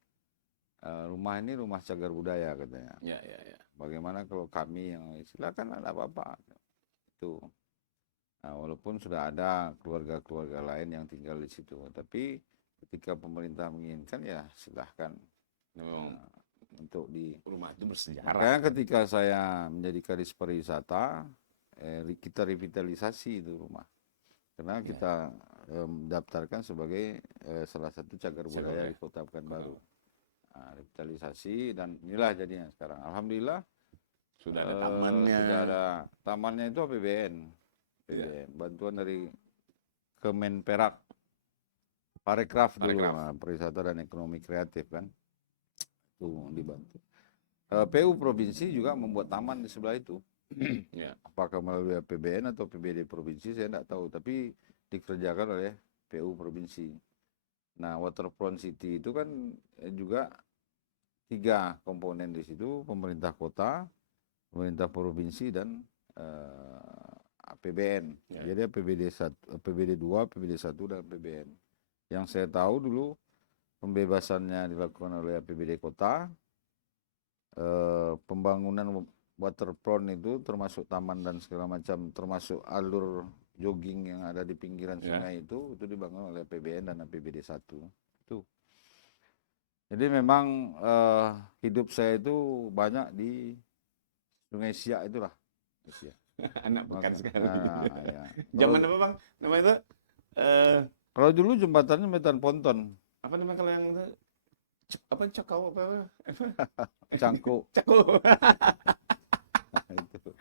rumah ini rumah cagar budaya katanya. Ya. Bagaimana kalau kami yang silakan ada apa-apa. Itu. Nah, walaupun sudah ada keluarga-keluarga lain yang tinggal di situ, tapi ketika pemerintah menginginkan ya silahkan Memang untuk di. rumah itu bersejarah. Makanya ketika saya menjadi kadis pariwisata, kita revitalisasi itu rumah. Karena kita daftarkan sebagai salah satu cagar budaya di Kota Pekanbaru. Nah, revitalisasi dan inilah jadinya sekarang. Alhamdulillah Sudah ada tamannya. Sudah ada tamannya itu APBN. Bantuan dari Kemenperak, Parekraf dulu, pariwisata dan ekonomi kreatif kan. Itu dibantu. PU provinsi juga membuat taman di sebelah itu. Ya. Apakah melalui APBN atau PBD provinsi saya tidak tahu, tapi dikerjakan oleh PU provinsi. Nah, Waterfront City itu kan juga 3 komponen di situ, pemerintah kota, pemerintah provinsi dan APBN. Jadi APBD 1, APBD 2, APBD 1 dan APBN. Yang saya tahu dulu pembebasannya dilakukan oleh APBD kota. Pembangunan waterfront itu termasuk taman dan segala macam, termasuk alur jogging yang ada di pinggiran sungai itu dibangun oleh APBN dan APBD 1. Itu. Jadi memang hidup saya itu banyak di Sungai Siak itulah. Anak pekan sekali. Ya. Zaman apa Bang? Nama itu? Kalau dulu jembatannya jembatan ponton. Apa namanya kalau yang itu? Apa cakau apa? Cangkuk. Cakau. Itu.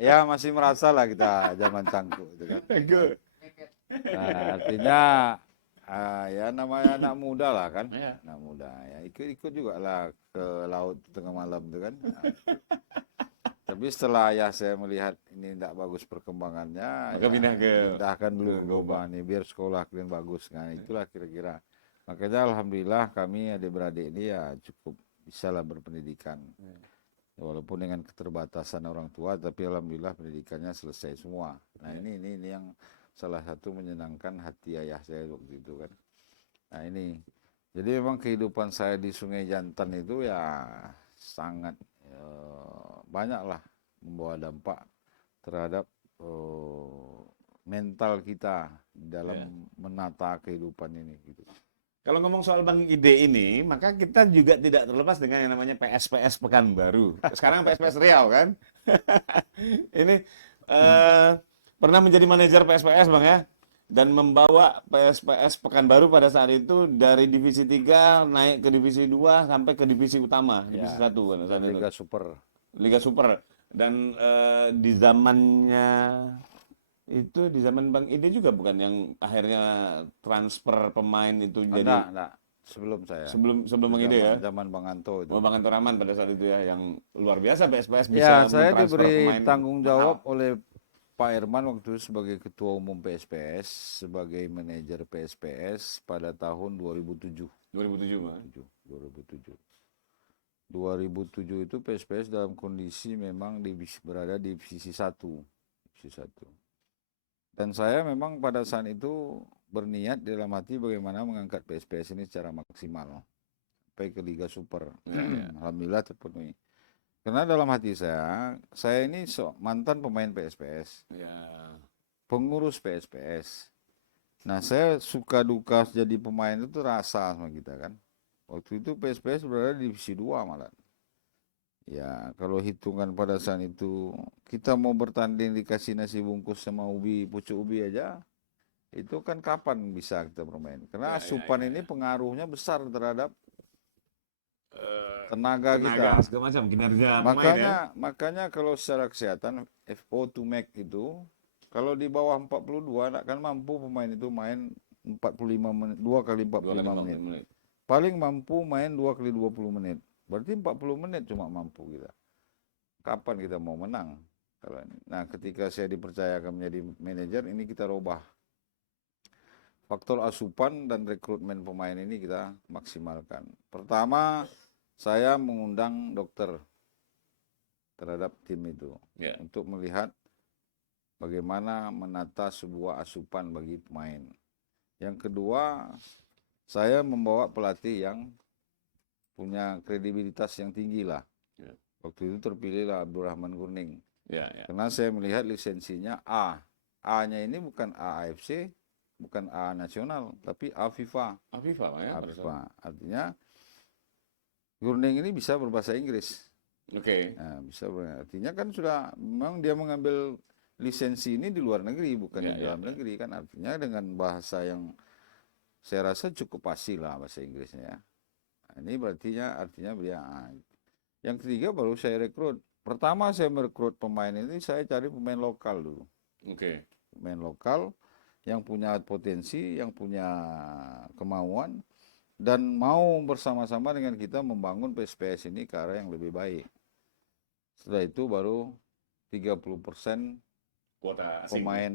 Ya masih merasa lah kita zaman cangkuk itu kan. Nah, artinya ya namanya anak muda lah kan. Anak muda ya ikut-ikut juga lah ke laut tengah malam itu kan. Tapi setelah ayah saya melihat ini tidak bagus perkembangannya, maka pindahkan dulu ke Goba nih biar sekolah kalian bagus. Nah itulah kira-kira. Makanya alhamdulillah kami adik-beradik ini ya cukup bisalah berpendidikan. Walaupun dengan keterbatasan orang tua, tapi alhamdulillah pendidikannya selesai semua. Nah ini yang salah satu menyenangkan hati ayah saya waktu itu kan. Nah ini, jadi memang kehidupan saya di Sungai Jantan itu ya sangat banyaklah membawa dampak terhadap mental kita dalam menata kehidupan ini. Gitu. Kalau ngomong soal Bang Ide ini, maka kita juga tidak terlepas dengan yang namanya PSPS Pekanbaru. Sekarang PSPS Riau kan. Ini pernah menjadi manajer PSPS Bang ya. Dan membawa PSPS Pekanbaru pada saat itu dari divisi 3 naik ke divisi 2 sampai ke divisi utama, divisi 1 kan saat itu. Liga Super. Liga Super. Dan di zamannya itu di zaman Bang Ide juga bukan yang akhirnya transfer pemain itu jadi Enggak. Sebelum saya. Sebelum Bang Ide ya. Zaman Bang Anto itu. Oh, Bang Anto Rahman pada saat itu ya yang luar biasa PSPS Ya, bisa saya mentransfer diberi pemain tanggung jawab mahal. oleh Pak Herman waktu itu sebagai Ketua Umum PSPS, sebagai manajer PSPS pada tahun 2007. 2007, Bang. 2007. 2007 itu PSPS dalam kondisi memang berada di divisi 1. Divisi 1. Dan saya memang pada saat itu berniat dalam hati bagaimana mengangkat PSPS ini secara maksimal sampai ke Liga Super. Alhamdulillah terpenuhi. Karena dalam hati saya ini mantan pemain PSPS, pengurus PSPS. Nah saya suka duka jadi pemain itu rasa sama kita kan. Waktu itu PSPS berada di divisi 2 malah. Ya kalau hitungan pada saat itu kita mau bertanding dikasih nasi bungkus sama pucuk ubi aja, itu kan kapan bisa kita bermain? Karena asupan ini pengaruhnya besar terhadap tenaga kita. Segala macam kinerja pemain ya. Makanya kalau secara kesehatan FO2 max itu kalau di bawah 42 akan mampu pemain itu main 45 menit, 2 kali 45 menit. Paling mampu main 2 kali 20 menit. Berarti 40 menit cuma mampu kita. Kapan kita mau menang? Nah, ketika saya dipercayakan menjadi manajer, ini kita robah. Faktor asupan dan rekrutmen pemain ini kita maksimalkan. Pertama, saya mengundang dokter terhadap tim itu untuk melihat bagaimana menata sebuah asupan bagi pemain. Yang kedua, saya membawa pelatih yang punya kredibilitas yang tinggi lah. Waktu itu terpilihlah Abdurrahman Gurning. Karena saya melihat lisensinya A. A-nya ini bukan AAFC, bukan A nasional, tapi A FIFA. Afifa, Pak, ya. A pada saat- FIFA. Artinya gurundeng ini bisa berbahasa Inggris. Oke. Nah, bisa artinya kan sudah memang dia mengambil lisensi ini di luar negeri, bukan Ya, di ya, dalam ya. negeri kan. Artinya dengan bahasa yang saya rasa cukup pasti lah bahasa Inggrisnya ya. Nah, ini artinya dia. Yang ketiga baru saya rekrut. Pertama saya merekrut pemain ini, saya cari pemain lokal dulu. Oke. Pemain lokal yang punya potensi, yang punya kemauan, dan mau bersama-sama dengan kita membangun PSPS ini ke arah yang lebih baik. Setelah itu baru 30% Kuota asing. pemain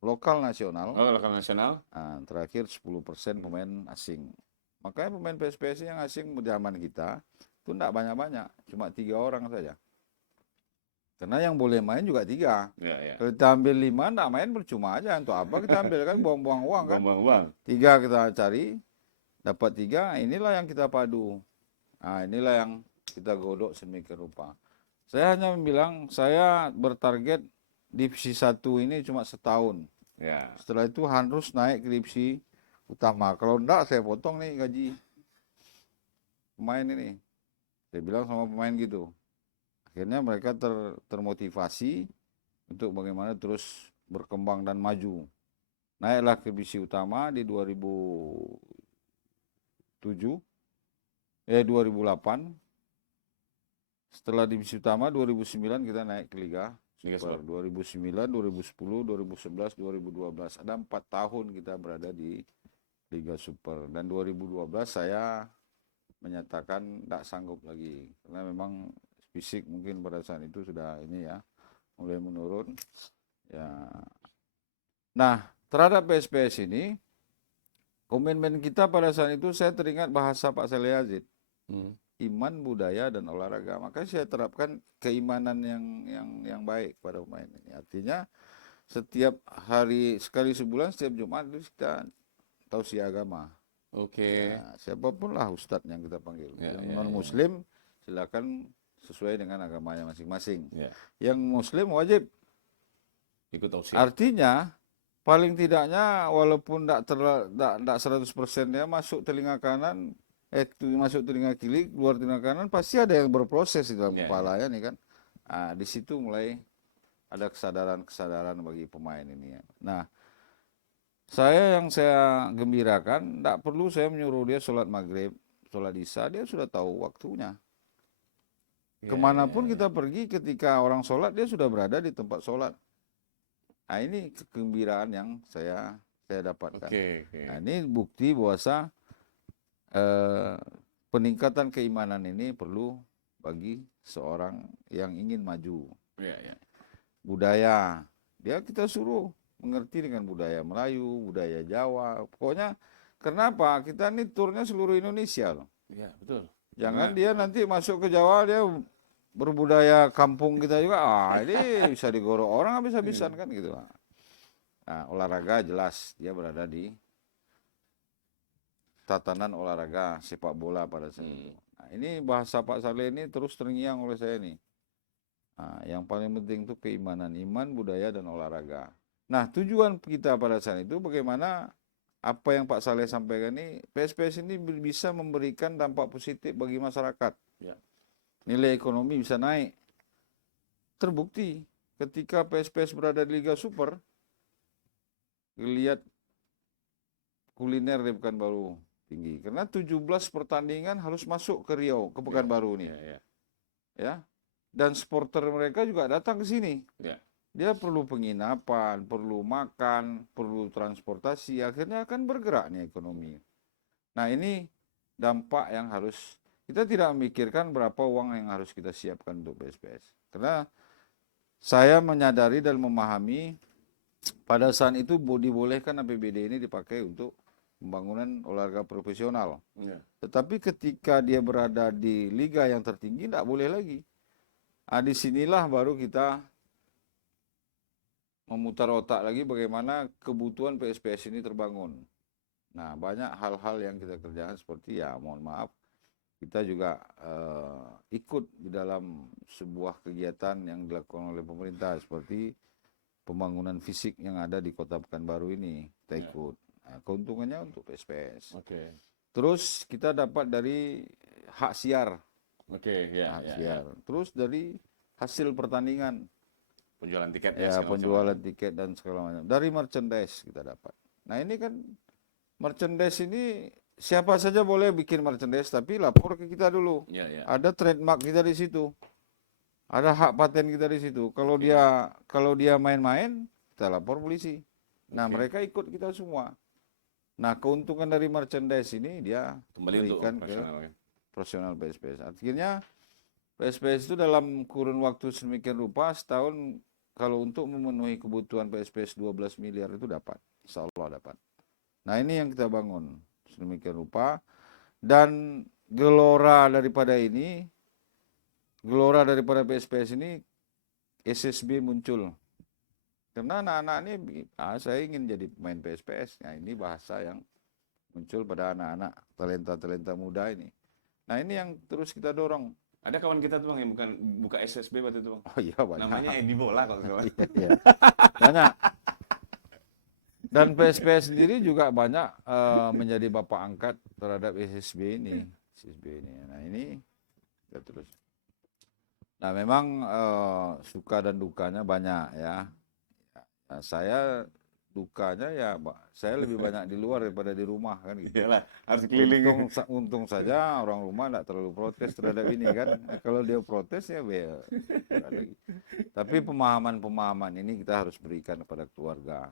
lokal nasional, Oh, lokal nasional. nah, terakhir 10% pemain asing. Makanya pemain PSPS yang asing zaman kita itu tidak banyak-banyak, cuma 3 orang saja. Karena yang boleh main juga 3. Ya, ya. Kalau kita ambil 5, tidak main percuma aja. Untuk apa kita ambil kan, buang-buang uang kan. Buang uang. 3 kita cari, dapat 3, inilah yang kita padu. Nah, inilah yang kita godok sedemikian rupa. Saya hanya bilang, saya bertarget divisi 1 ini cuma setahun. Ya. Setelah itu harus naik ke divisi utama. Kalau enggak, saya potong nih gaji pemain ini. Saya bilang sama pemain gitu. Akhirnya mereka termotivasi untuk bagaimana terus berkembang dan maju. Naiklah ke divisi utama di 2008. Setelah divisi utama 2009 kita naik ke Liga Liga Super. 2009, 2010, 2011, 2012. Ada 4 tahun kita berada di Liga Super. Dan 2012 saya menyatakan tidak sanggup lagi. Karena memang fisik mungkin pada saat itu sudah ini ya, mulai menurun. Ya. Nah, terhadap PSPS ini, komitmen kita pada saat itu saya teringat bahasa Pak Saleh Yazid. Iman, budaya, dan olahraga. Maka saya terapkan keimanan yang baik pada pemain ini. Artinya setiap hari, sekali sebulan, setiap Jumat itu kita tausiah agama. Oke. Ya, siapapun lah ustadz yang kita panggil. Ya, Yang ya, non-muslim silakan sesuai dengan agamanya masing-masing. Ya. Yang muslim wajib. Ikut tausiah. Artinya paling tidaknya walaupun tidak 100% ya masuk telinga kanan, masuk telinga kiri, keluar telinga kanan, pasti ada yang berproses di dalam Ya, kepalanya nih kan. Nah, di situ mulai ada kesadaran bagi pemain ini ya. Nah, yang saya gembirakan, tidak perlu saya menyuruh dia sholat maghrib, sholat isya, dia sudah tahu waktunya. Ya, Kemanapun ya, ya. kita pergi, ketika orang sholat, dia sudah berada di tempat sholat. Nah, ini kegembiraan yang saya dapatkan. Oke, oke. Nah, ini bukti bahwa peningkatan keimanan ini perlu bagi seorang yang ingin maju. Ya, ya. Budaya, kita suruh mengerti dengan budaya Melayu, budaya Jawa. Pokoknya, kenapa? Kita ini turnya seluruh Indonesia loh. Ya, betul. Jangan Nah. dia nanti masuk ke Jawa, dia berbudaya kampung kita juga. Ini bisa digorok orang habis-habisan kan gitu. Nah, olahraga jelas dia berada di tatanan olahraga sepak bola pada saat itu. Nah, ini bahasa Pak Saleh ini terus terngiang oleh saya nih. Nah, yang paling penting itu keimanan, iman, budaya, dan olahraga. Nah, tujuan kita pada saat itu bagaimana apa yang Pak Saleh sampaikan ini, PSPS ini bisa memberikan dampak positif bagi masyarakat. Ya. Nilai ekonomi bisa naik. Terbukti ketika PSPS berada di Liga Super, lihat kuliner di Pekanbaru tinggi. Karena 17 pertandingan harus masuk ke Riau, ke Pekanbaru ini. Ya, ya. Ya. Dan supporter mereka juga datang ke sini. Ya. Dia perlu penginapan, perlu makan, perlu transportasi, akhirnya akan bergerak nih ekonomi. Nah, ini dampak yang harus, kita tidak memikirkan berapa uang yang harus kita siapkan untuk PSPS. Karena saya menyadari dan memahami pada saat itu dibolehkan APBD ini dipakai untuk pembangunan olahraga profesional. Ya. Tetapi ketika dia berada di liga yang tertinggi, tidak boleh lagi. Nah, disinilah baru kita memutar otak lagi bagaimana kebutuhan PSPS ini terbangun. Nah, banyak hal-hal yang kita kerjakan seperti ya mohon maaf, kita juga ikut di dalam sebuah kegiatan yang dilakukan oleh pemerintah seperti pembangunan fisik yang ada di Kota Pekanbaru ini kita Ya. ikut. Nah, keuntungannya untuk PSPS. Oke. Terus kita dapat dari hak siar, Oke, ya, hak ya, ya. siar. Terus dari hasil pertandingan, Penjualan tiket ya segala penjualan macam. tiket dan segala macam. Dari merchandise kita dapat. Nah ini kan merchandise ini siapa saja boleh bikin merchandise, tapi lapor ke kita dulu. Ya, ya. Ada trademark kita di situ. Ada hak paten kita di situ. Kalau Oke. dia main-main, kita lapor polisi. Nah, Oke. mereka ikut kita semua. Nah, keuntungan dari merchandise ini dia Kembali untuk berikan ke operasional, kan? profesional PSPS. Artinya PSPS itu dalam kurun waktu sedemikian rupa setahun kalau untuk memenuhi kebutuhan PSPS 12 miliar itu dapat. Insya Allah dapat. Nah, ini yang kita bangun sedemikian rupa. Dan gelora daripada PSPS ini SSB muncul. Karena anak-anak ini, saya ingin jadi pemain PSPS. Nah, ini bahasa yang muncul pada anak-anak talenta-talenta muda ini. Nah, ini yang terus kita dorong. Ada kawan kita tuh Bang yang buka SSB waktu itu Bang. Oh iya, banyak. Namanya Edi Bola kalau nggak salah. Iya, iya. Banyak. Dan PSPS sendiri juga banyak menjadi bapak angkat terhadap SSB ini. Nah, ini kita terus. Nah, memang suka dan dukanya banyak ya. Nah, saya dukanya ya, saya lebih banyak di luar daripada di rumah kan gitu. Iyalah, harus keliling. Untung saja orang rumah tidak terlalu protes terhadap ini kan. Kalau dia protes ya berat lagi. Tapi pemahaman ini kita harus berikan kepada keluarga.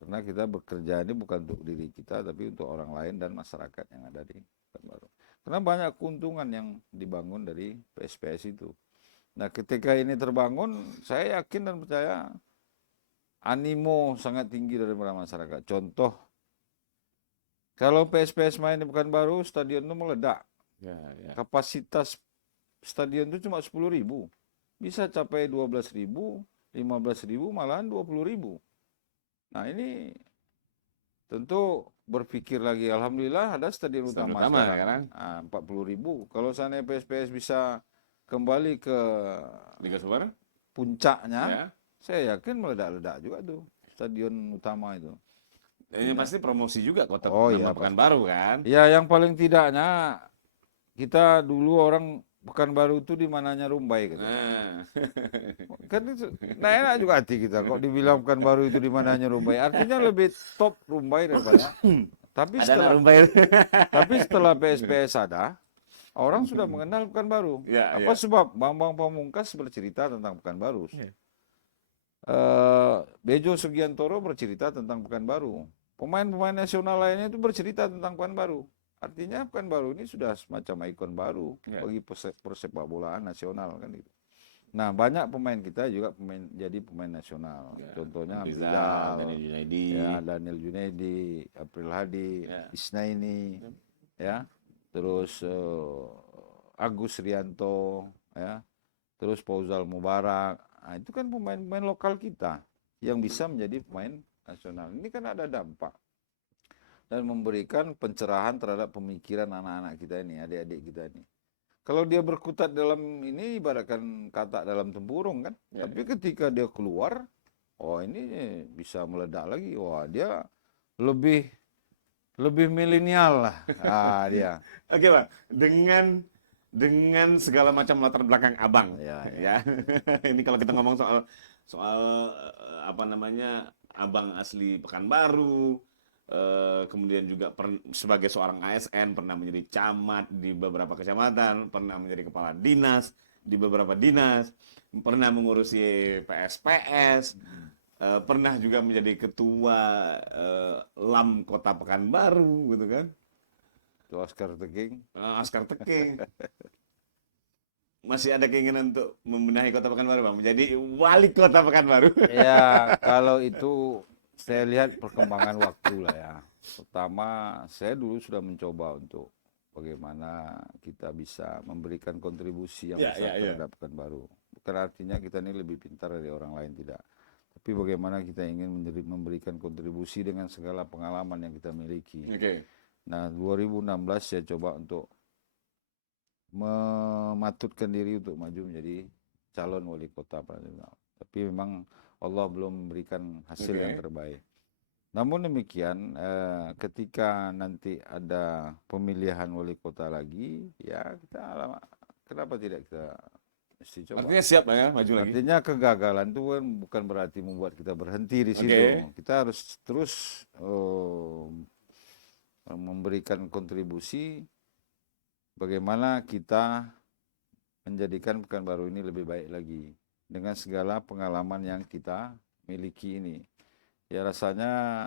Karena kita bekerja ini bukan untuk diri kita, tapi untuk orang lain dan masyarakat yang ada di Pekanbaru. Karena banyak keuntungan yang dibangun dari PSPS itu. Nah, ketika ini terbangun, saya yakin dan percaya animo sangat tinggi dari masyarakat. Contoh, kalau PSPS main di Pekanbaru, stadion itu meledak. Ya, ya. Kapasitas stadion itu cuma 10.000. Bisa capai 12.000, 15.000, malahan 20.000. Nah, ini tentu berpikir lagi. Alhamdulillah ada stadion Stadion utama utama, sekarang. kan? 40.000. Kalau seandainya PSPS bisa kembali ke Liga Super? puncaknya, Ya. saya yakin meledak-ledak juga tuh stadion utama itu. Ini pasti promosi juga kota Oh, nama iya, Pekanbaru kan? Ya, yang paling tidaknya kita dulu orang Pekanbaru itu di mananya Rumbai gitu. Nah. Kan itu, nah enak juga hati kita kok dibilang Pekanbaru itu di mananya Rumbai. Artinya lebih top Rumbai daripada. Tapi Ada setelah Narumbai. tapi setelah PSPS ada, orang sudah mengenal Pekanbaru. Ya, Apa ya. sebab Bambang Pamungkas bercerita tentang Pekanbaru. Ya. Bejo Sugiantoro bercerita tentang Pekanbaru. Pemain-pemain nasional lainnya itu bercerita tentang Pekanbaru. Artinya Pekanbaru ini sudah semacam ikon baru Ya. bagi persepak bolaan nasional kan gitu. Nah, banyak pemain kita juga jadi pemain nasional. Ya. Contohnya Rizal, Rizal, Daniel Junaidi. ya, Daniel Junaidi, April Hadi, Ya. Isnaini, ya. Terus Agus Rianto, ya. Terus Fauzal Mubarak. Nah, itu kan pemain-pemain lokal kita yang bisa menjadi pemain nasional. Ini kan ada dampak dan memberikan pencerahan terhadap pemikiran anak-anak kita ini, adik-adik kita ini. Kalau dia berkutat dalam ini ibaratkan katak dalam tempurung kan. Ya, Tapi ketika dia keluar, oh ini bisa meledak lagi. Wah, dia lebih milenial lah. Dia. Oke Bang, dengan segala macam latar belakang Abang, Ya, ya. Ini kalau kita ngomong soal apa namanya Abang asli Pekanbaru, kemudian juga sebagai seorang ASN pernah menjadi camat di beberapa kecamatan, pernah menjadi kepala dinas di beberapa dinas, pernah mengurusi PSPS, pernah juga menjadi ketua LAM Kota Pekanbaru, gitu kan? Itu Oscar Teking. Oscar Teking. Masih ada keinginan untuk membenahi Kota Pekanbaru, Bang, menjadi wali Kota Pekanbaru. Ya, kalau itu saya lihat perkembangan waktu lah ya. Pertama, saya dulu sudah mencoba untuk bagaimana kita bisa memberikan kontribusi yang besar terhadap Pekanbaru. Bukan artinya kita ini lebih pintar dari orang lain, tidak. Tapi bagaimana kita ingin memberikan kontribusi dengan segala pengalaman yang kita miliki. Oke. Nah, 2016 saya coba untuk mematutkan diri untuk maju menjadi calon wali kota. Tapi memang Allah belum memberikan hasil Oke. yang terbaik. Namun demikian, ketika nanti ada pemilihan wali kota lagi, ya kenapa tidak kita mesti coba. Artinya siap lah ya maju lagi. Artinya kegagalan itu kan bukan berarti membuat kita berhenti di situ. Oke. Kita harus terus memberikan kontribusi bagaimana kita menjadikan Pekanbaru ini lebih baik lagi dengan segala pengalaman yang kita miliki ini. Ya rasanya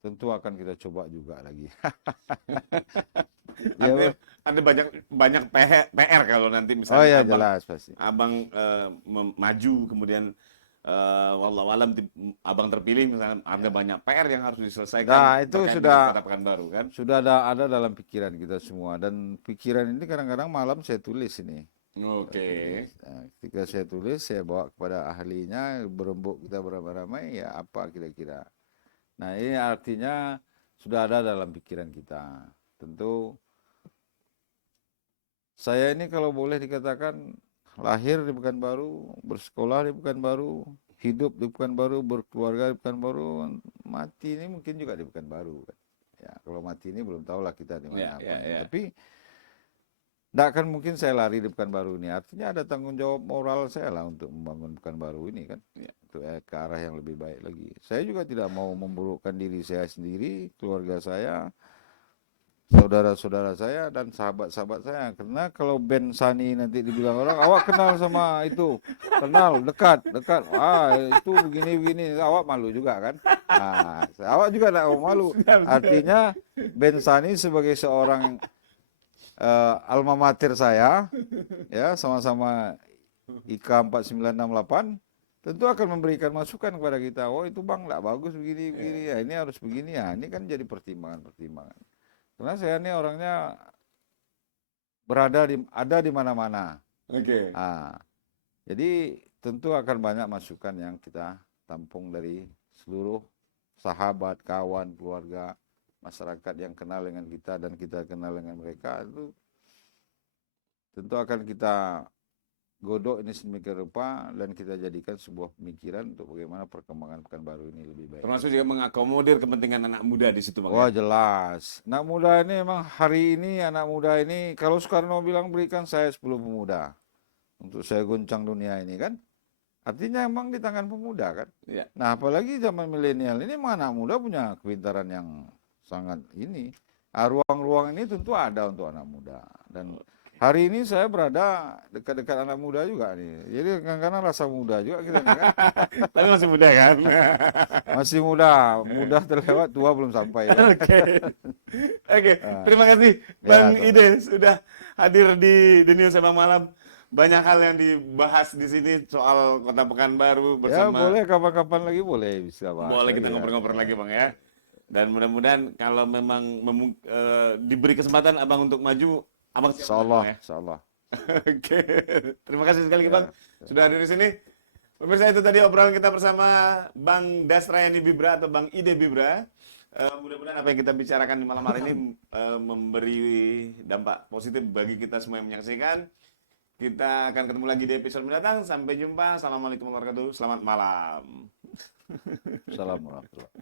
tentu akan kita coba juga lagi. Artinya Ya, ada banyak PR kalau nanti oh misalnya ya abang, jelas pasti. maju kemudian wallahualam abang terpilih misalnya ada banyak PR yang harus diselesaikan Nah, itu terkait sudah dengan Kota Pekanbaru kan. sudah ada dalam pikiran kita semua dan pikiran ini kadang-kadang malam saya tulis ini. Oke. Nah, ketika saya tulis, saya bawa kepada ahlinya, berembuk kita beramai-ramai, ya apa kira-kira. Nah, ini artinya sudah ada dalam pikiran kita. Tentu saya ini kalau boleh dikatakan lahir di Pekanbaru, bersekolah di Pekanbaru, hidup di Pekanbaru, berkeluarga di Pekanbaru, mati ini mungkin juga di Pekanbaru. Ya, kalau mati ini belum tahulah kita di mana apa. Tapi tidak akan mungkin saya lari di Pekanbaru ini. Artinya ada tanggung jawab moral saya lah untuk membangun Pekanbaru ini kan. Untuk ke arah yang lebih baik lagi. Saya juga tidak mau memburukkan diri saya sendiri, keluarga saya, saudara-saudara saya, dan sahabat-sahabat saya. Karena kalau Ben Sani nanti dibilang orang, awak kenal sama itu. Kenal, dekat. Itu begini-begini. Awak malu juga kan. Nah, awak juga tidak mau malu. Artinya Ben Sani sebagai seorang alma mater saya, ya sama-sama IKA 4968, tentu akan memberikan masukan kepada kita. Oh itu bang, nggak bagus begini, ya ini harus begini ya. Ini kan jadi pertimbangan. Karena saya ini orangnya ada di mana-mana. Oke. Nah, jadi tentu akan banyak masukan yang kita tampung dari seluruh sahabat, kawan, keluarga, masyarakat yang kenal dengan kita dan kita kenal dengan mereka. Itu tentu akan kita godok ini sedemikian rupa dan kita jadikan sebuah pemikiran untuk bagaimana perkembangan Pekanbaru ini lebih baik. Termasuk juga mengakomodir kepentingan anak muda di situ Bang. Wah jelas. Anak muda ini memang hari ini anak muda ini kalau Soekarno bilang berikan saya 10 pemuda untuk saya guncang dunia ini kan. Artinya emang di tangan pemuda kan. Ya. Nah apalagi zaman milenial ini memang anak muda punya kepintaran yang sangat ini. Ruang-ruang ini tentu ada untuk anak muda. Dan hari ini saya berada dekat-dekat anak muda juga nih. Jadi kadang-kadang rasa muda juga kita nih kan. Tapi masih muda kan. Masih muda terlewat, tua belum sampai. Kan? Oke. Terima kasih Bang Ya, Ide sudah hadir di The News Sabang Malam. Banyak hal yang dibahas di sini soal Kota Pekanbaru Ya bersama. boleh kapan-kapan lagi boleh bisa bahas. Boleh kita lagi ya. ngobrol-ngobrol lagi Bang ya. Dan mudah-mudahan kalau memang diberi kesempatan Abang untuk maju, Abang siap Insyaallah, ya. insyaallah. Oke. Terima kasih sekali Ya. Bang sudah hadir di sini. Pemirsa itu tadi obrolan kita bersama Bang Dasrayani Bibra atau Bang Ide Bibra. Mudah-mudahan apa yang kita bicarakan di malam hari ini memberi dampak positif bagi kita semua yang menyaksikan. Kita akan ketemu lagi di episode mendatang. Sampai jumpa. Assalamualaikum warahmatullahi wabarakatuh. Selamat malam. Assalamualaikum warahmatullahi wabarakatuh.